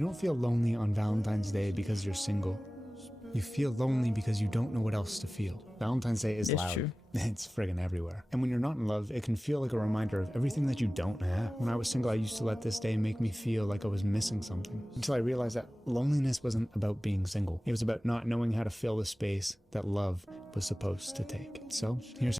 You don't feel lonely on Valentine's Day because you're single. You feel lonely because you don't know what else to feel. Valentine's Day is That's loud. true. It's friggin' everywhere. And when you're not in love, it can feel like a reminder of everything that you don't have. When I was single, I used to let this day make me feel like I was missing something. Until I realized that loneliness wasn't about being single. It was about not knowing how to fill the space that love was supposed to take. So, here's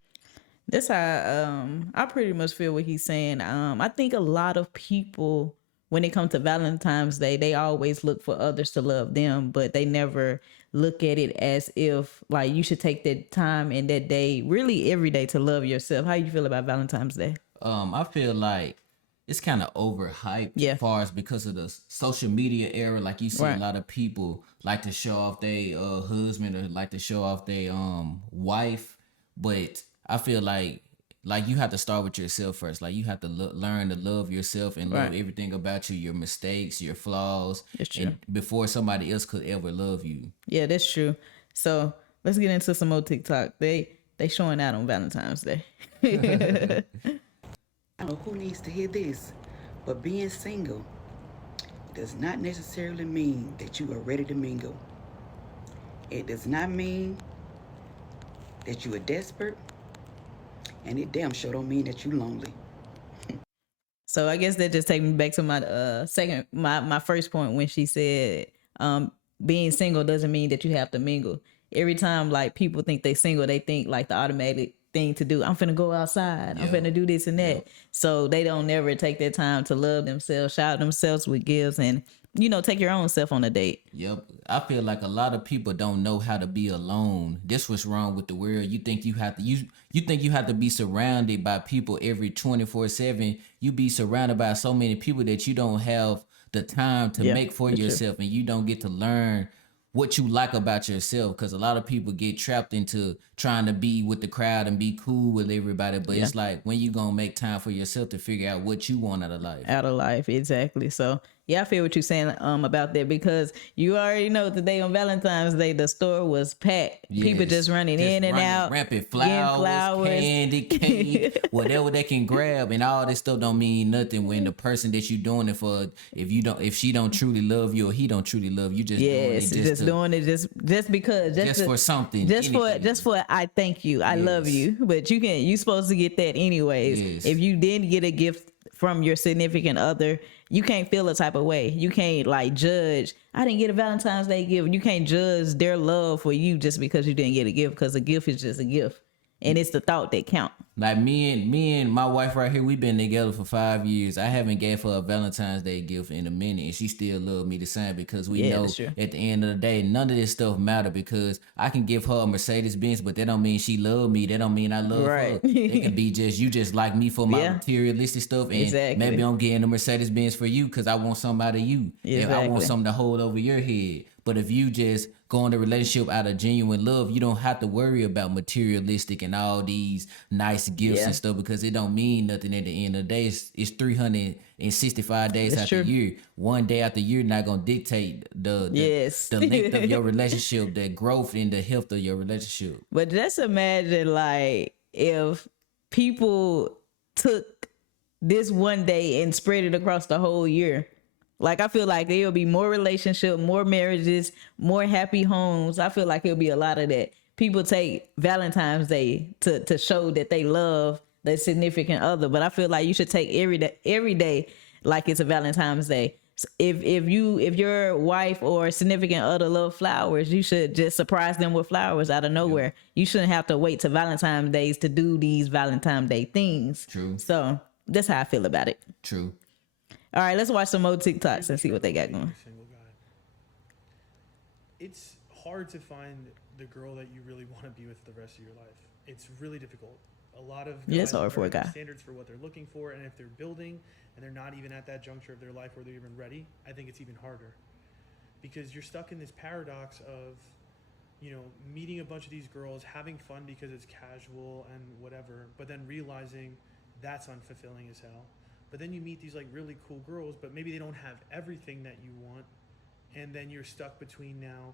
That's how I pretty much feel what he's saying. I think a lot of people, when it comes to Valentine's Day, they always look for others to love them, but they never look at it as if like you should take that time and that day, really every day, to love yourself. How you feel about Valentine's Day? I feel like it's kind of overhyped Yeah. far as because of the social media era. Like you see a Right. lot of people like to show off their husband or like to show off their wife, but I feel like you have to start with yourself first. Like you have to learn to love yourself and love Right. everything about you, your mistakes, your flaws, That's true. and before somebody else could ever love you. Yeah, that's true. So let's get into some more TikTok. They showing out on Valentine's Day. I don't know who needs to hear this, but being single does not necessarily mean that you are ready to mingle. It does not mean that you are desperate, and it damn sure don't mean that you lonely. So I guess that just takes me back to my first point when she said being single doesn't mean that you have to mingle. Every time like people think they single, they think like the automatic thing to do, I'm finna go outside, I'm finna do this and that. So they don't never take their time to love themselves, shout themselves with gifts, and take your own self on a date. Yep. I feel like a lot of people don't know how to be alone. This what's wrong with the world. You think you have to you think you have to be surrounded by people every 24/7. You be surrounded by so many people that you don't have the time to Yeah, make for that's true. yourself, and you don't get to learn what you like about yourself, because a lot of people get trapped into trying to be with the crowd and be cool with everybody, but it's like, when you gonna make time for yourself to figure out what you want out of life? Exactly. So yeah, I feel what you're saying about that, because you already know today on Valentine's Day the store was packed. People just running in and out, rampant getting flowers, candy, cake, whatever they can grab, and all this stuff don't mean nothing when the person that you doing it for, if she don't truly love you or he don't truly love you, just doing it Yes, just doing it just because, for something, just anything. for I thank you, I love Yes. you. But you supposed to get that anyways. Yes. If you didn't get a gift from your significant other, you can't feel a type of way. You can't like judge. I didn't get a Valentine's Day gift. You can't judge their love for you just because you didn't get a gift, because a gift is just a gift, and it's the thought that count. Like me and my wife right here, we've been together for 5 years. I haven't gave her a Valentine's Day gift in a minute, and she still love me the same, because we know that's true. at the end of the day, none of this stuff matter, because I can give her a Mercedes Benz, but that don't mean she love me. That don't mean I love her. Right. It can be just you just like me for my Yeah. materialistic stuff, and Exactly. maybe I'm getting a Mercedes Benz for you because I want something out of you. And I want Exactly. something to hold over your head. But if you just go in a relationship out of genuine love, you don't have to worry about materialistic and all these nice gifts and stuff, because it don't mean nothing at the end of the day. It's 365 days That's out true. the year. One day out the year not gonna dictate the Yes. length of your relationship, the growth and the health of your relationship. But just imagine like if people took this one day and spread it across the whole year. Like I feel like there'll be more relationship, more marriages, more happy homes. I feel like it'll be a lot of that. People take Valentine's Day to show that they love their significant other, but I feel like you should take every day like it's a Valentine's Day. If your wife or significant other love flowers, you should just surprise them with flowers out of nowhere. You shouldn't have to wait to Valentine's Days to do these Valentine's Day things. True. So that's how I feel about it. True. All right, let's watch some more TikToks and see what they got going. Single guy. It's hard to find the girl that you really want to be with the rest of your life. It's really difficult. A lot of Yeah, it's guys hard for a have guy. standards for what they're looking for, and if they're building and they're not even at that juncture of their life where they're even ready, I think it's even harder, because you're stuck in this paradox of, meeting a bunch of these girls, having fun because it's casual and whatever, but then realizing that's unfulfilling as hell. But then you meet these like really cool girls, but maybe they don't have everything that you want, and then you're stuck between now,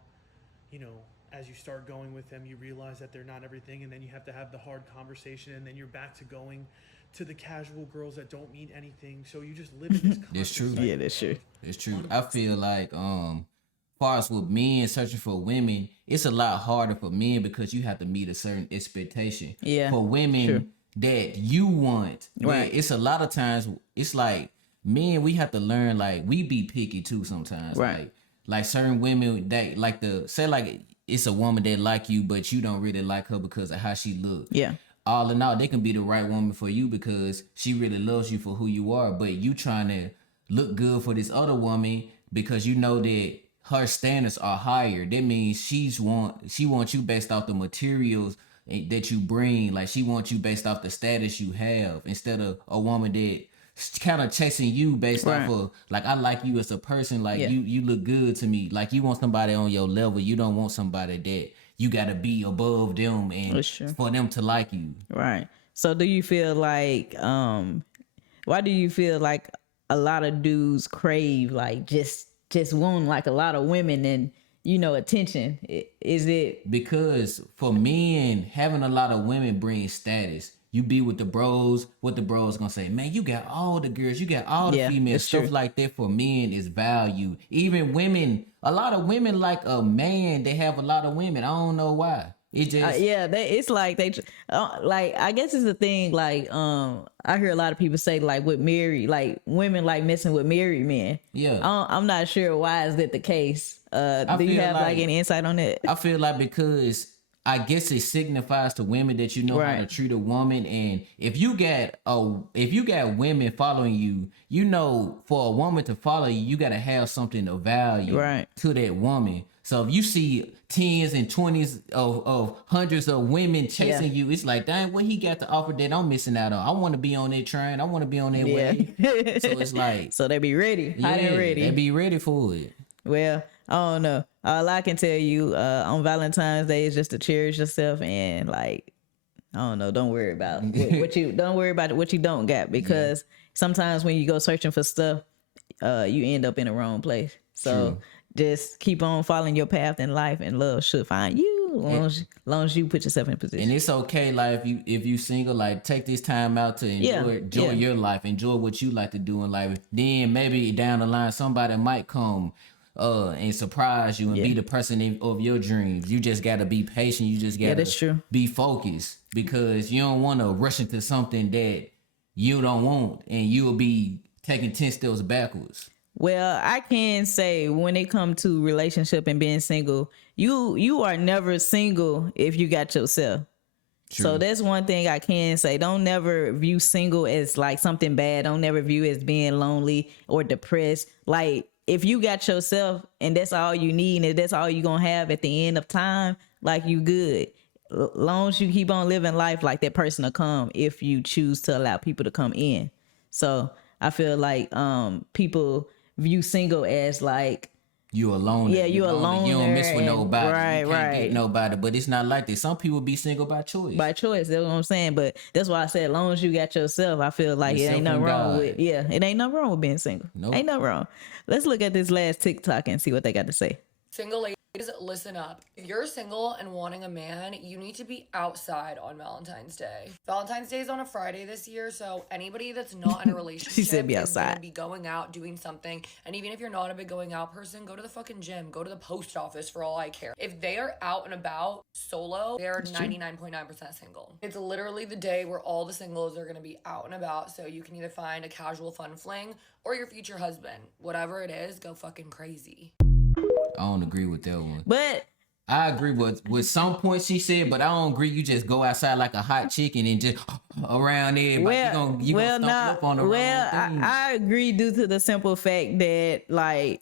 as you start going with them, you realize that they're not everything, and then you have to have the hard conversation, and then you're back to going to the casual girls that don't mean anything. So you just live in this That's true. constant Yeah, cycle that's true. of It's true. I feel like far as with men searching for women, it's a lot harder for men because you have to meet a certain expectation. Yeah, For women sure. that you want. Right. It's a lot of times it's like men, we have to learn, like, we be picky too sometimes. Right. Like certain women that like say like it's a woman that like you, but you don't really like her because of how she look. Yeah. All in all, they can be the right woman for you because she really loves you for who you are, but you trying to look good for this other woman because you know that her standards are higher. That means she wants you based off the materials that you bring. Like, she wants you based off the status you have, instead of a woman that kind of chasing you based off of, like, I like you as a person. Like, you look good to me. Like, you want somebody on your level. You don't want somebody that you got to be above them and for them to like you. Right. So do you feel like, why do you feel like a lot of dudes crave, like, just want, like, a lot of women and, you know, attention? Is it because for men, having a lot of women brings status. You be with the bros, what the bros gonna say, man, you got all the girls, you got all the females, stuff like that. For men is value. Even women, a lot of women like a man, they have a lot of women. I don't know why. It just it's like they like, I guess it's a thing, like, I hear a lot of people say, like, with married, like, women like messing with married men. I'm not sure why is that the case. Do you have like any insight on that? I feel like because I guess it signifies to women that you know how to treat a woman, and if you got women following you, you know, for a woman to follow you, you gotta have something of value to that woman. So if you see tens and 20s of hundreds of women chasing you, it's like, dang, what he got to offer that I'm missing out on? I want to be on that train. I want to be on that way. So it's like, so they be ready, hot and ready. They be ready for it. Well, I don't know. All I can tell you on Valentine's Day is just to cherish yourself, and, like, I don't know, don't worry about what you don't got, because sometimes when you go searching for stuff, you end up in the wrong place. So just keep on following your path in life, and love should find you, as long as you put yourself in position. And it's okay, like, if you single, like, take this time out to enjoy your life, enjoy what you like to do in life. Then maybe down the line somebody might come and surprise you and be the person of your dreams. You just gotta be patient. You just gotta be focused, because you don't want to rush into something that you don't want, and you'll be taking 10 steps backwards. Well, I can say, when it comes to relationship and being single, you are never single if you got yourself. So that's one thing I can say. Don't never view single as like something bad. Don't never view it as being lonely or depressed. Like, if you got yourself and that's all you need, and that's all you gonna have at the end of time, like, you good. Long as you keep on living life, like, that person will come if you choose to allow people to come in. So I feel like people view single as like, you alone. Yeah, you alone. You don't mess with nobody. Right, you can't get nobody. But it's not like that. Some people be single by choice. By choice, that's what I'm saying. But that's why I said, as long as you got yourself, I feel like it ain't nothing wrong with. Yeah, it ain't nothing wrong with being single. Nope. Ain't nothing wrong. Let's look at this last TikTok and see what they got to say. Single ladies, listen up. If you're single and wanting a man, you need to be outside on Valentine's Day. Valentine's Day is on a Friday this year, so anybody that's not in a relationship she said be is outside. gonna be going out doing something. And even if you're not a big going out person, go to the fucking gym, go to the post office for all I care. If they are out and about solo, they're 99.9% single. It's literally the day where all the singles are gonna be out and about, so you can either find a casual fun fling or your future husband. Whatever it is, go fucking crazy. I don't agree with that one. But I agree with some points she said, but I don't agree. You just go outside like a hot chicken and just around everybody. You gonna stumble up on the wrong things. I agree, due to the simple fact that, like,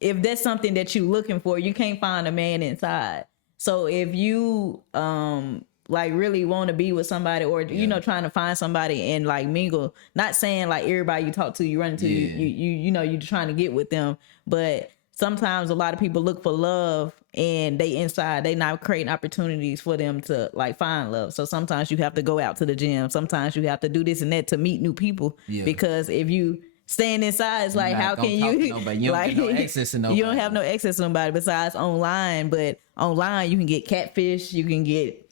if that's something that you looking for, you can't find a man inside. So if you like really want to be with somebody, or you know, trying to find somebody and like mingle, not saying like everybody you talk to, you run into, you know, you're trying to get with them, but sometimes a lot of people look for love and they inside, they not creating opportunities for them to like find love. So sometimes you have to go out to the gym. Sometimes you have to do this and that to meet new people. Yeah. Because if you staying inside, it's like, how can you? You don't like, get no access to nobody. You don't have no access to nobody besides online. But online, you can get catfish. You can get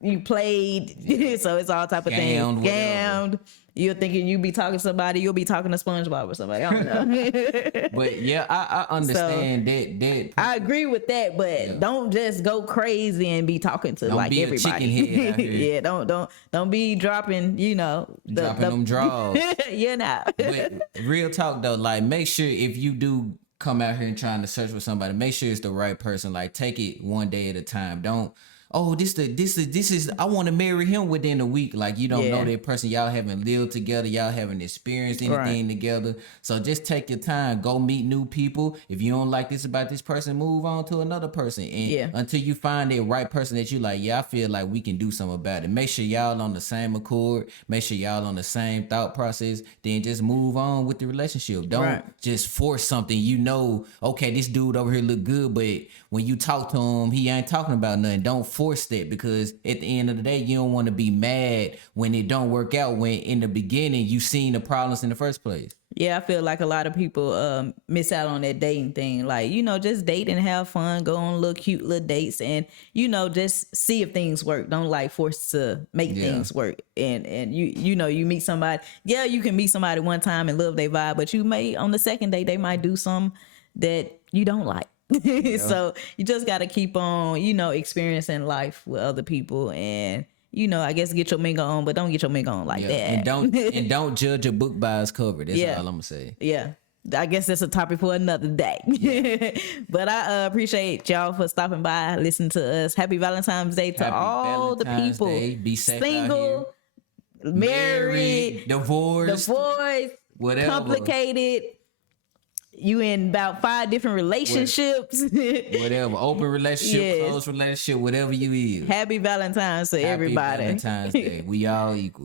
you played, so it's all type of things. Scammed, whatever. Scammed. You're thinking you be talking to somebody, you'll be talking to SpongeBob or somebody. I don't know. But yeah, I understand that. I agree with that, but don't just go crazy and be talking to Don't like be a everybody. chicken head out here. Yeah, don't be dropping, Dropping them draws. you know. But real talk though, like make sure if you do come out here and trying to search for somebody, make sure it's the right person. Like take it one day at a time. Don't this is I want to marry him within a week. Like you don't know that person. Y'all haven't lived together. Y'all haven't experienced anything together. So just take your time. Go meet new people. If you don't like this about this person, move on to another person. And until you find that right person that you like, I feel like we can do something about it. Make sure y'all on the same accord. Make sure y'all on the same thought process. Then just move on with the relationship. Don't just force something. Okay, this dude over here look good, but when you talk to him, he ain't talking about nothing. Don't force that, because at the end of the day, you don't want to be mad when it don't work out, when in the beginning you seen the problems in the first place. Yeah, I feel like a lot of people miss out on that dating thing. Like, just date and have fun, go on little cute little dates, and just see if things work. Don't like force to make things work. And you meet somebody. Yeah, you can meet somebody one time and love their vibe, but you may on the second date they might do something that you don't like. So you just got to keep on, experiencing life with other people, and I guess get your mingle on, but don't get your mingle on like that. And don't judge a book by its cover. That's all I'm gonna say. Yeah. I guess that's a topic for another day. But I appreciate y'all for stopping by, listening to us. Happy Valentine's Day to all the people. Be safe, single, married, divorced, whatever. Complicated. You in about 5 different relationships. Whatever. Open relationship, closed relationship, whatever you is. Happy Valentine's to everybody. Happy Valentine's Day. We all equal.